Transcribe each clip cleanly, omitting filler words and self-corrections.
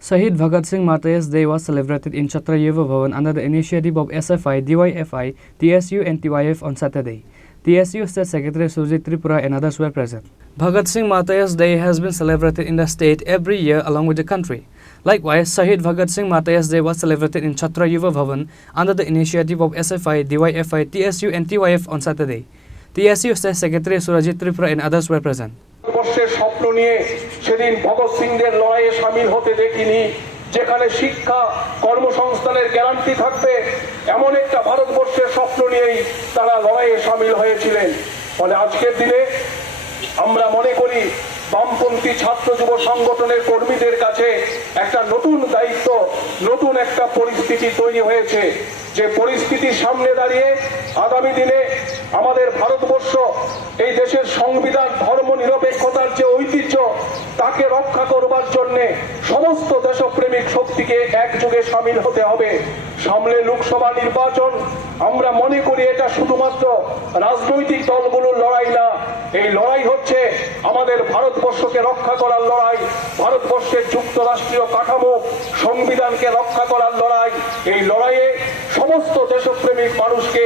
Shahid Bhagat Singh Matayas Day was celebrated in Chhatra Yuva Bhavan under the initiative of SFI, DYFI, TSU and TYF on Saturday. TSU State Secretary Surjit Tripura and others were present. Bhagat Singh Matayas Day has been celebrated in the state every year along with the country. Likewise, Shahid Bhagat Singh Matayas Day was celebrated in Chhatra Yuva Bhavan under the initiative of SFI, DYFI, TSU and TYF on Saturday. TSU State Secretary Surjit Tripura and others were present. ভারতবর্ষের স্বপ্ন নিয়ে সেদিন ভগৎ সিংদের লড়াইয়ে শামিল হতে দেখিনি, যেখানে শিক্ষা কর্মসংস্থানের গ্যারান্টি থাকবে এমন একটা ভারতবর্ষের স্বপ্ন নিয়েই তারা লড়াইয়ে শামিল হয়েছিলেন। ফলে আজকের দিনে আমরা মনে করি বামপন্থী ছাত্র যুব সংগঠনের কর্মীদের কাছে একটা নতুন দায়িত্ব, নতুন একটা পরিস্থিতি তৈরি হয়েছে, যে পরিস্থিতির সামনে দাঁড়িয়ে আগামী দিনে আমাদের ভারতবর্ষ, এই দেশের সংবিধান, ধর্ম নিরপেক্ষতার যে ঐতিহ্য, তাকে রক্ষা করবার জন্য সমস্ত দেশপ্রেমিক শক্তিকে একযোগে সামিল হতে হবে। সামনে লোকসভা নির্বাচন, আমরা মনে করি এটা শুধুমাত্র রাজনৈতিক দলগুলোর লড়াই না, এই লড়াই হচ্ছে আমাদের ভারতবর্ষকে রক্ষা করার লড়াই, ভারতবর্ষের যুক্তরাষ্ট্রীয় কাঠামো, সংবিধানকে রক্ষা করার লড়াই। এই লড়াইয়ে সমস্ত দেশপ্রেমিক মানুষকে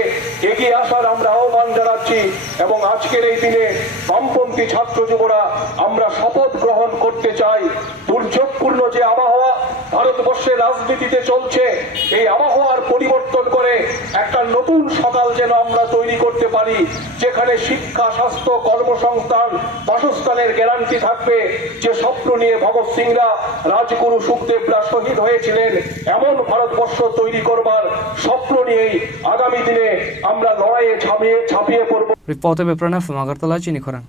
এগিয়ে আসার আমরা আহ্বান জানাচ্ছি এবং আজকের এই দিনে বামপন্থী ছাত্র যুবরা আমরা শপথ গ্রহণ করতে চাই। দুর্যোগপূর্ণ যে আবহাওয়া ভারতবর্ষের রাজনীতিতে চলছে, এই আবহাওয়ার পরিবর্তন করে একটা নতুন সকাল যেন আমরা তৈরি করতে পারি, যেখানে শিক্ষা, স্বাস্থ্য, কর্মসংস্থান, বাসস্থানের গ্যারান্টি থাকবে। যে স্বপ্ন নিয়ে ভগৎ সিংরা, রাজগুরু সুখদেবরা শহীদ হয়েছিলেন, এমন ভারতবর্ষ তৈরি করবার স্বপ্ন নিয়েই আগামী দিনে আমরা লড়াইয়ে ঝাঁপিয়ে পড়ব। Reported by Pranav from Agartala, Chini Khorang.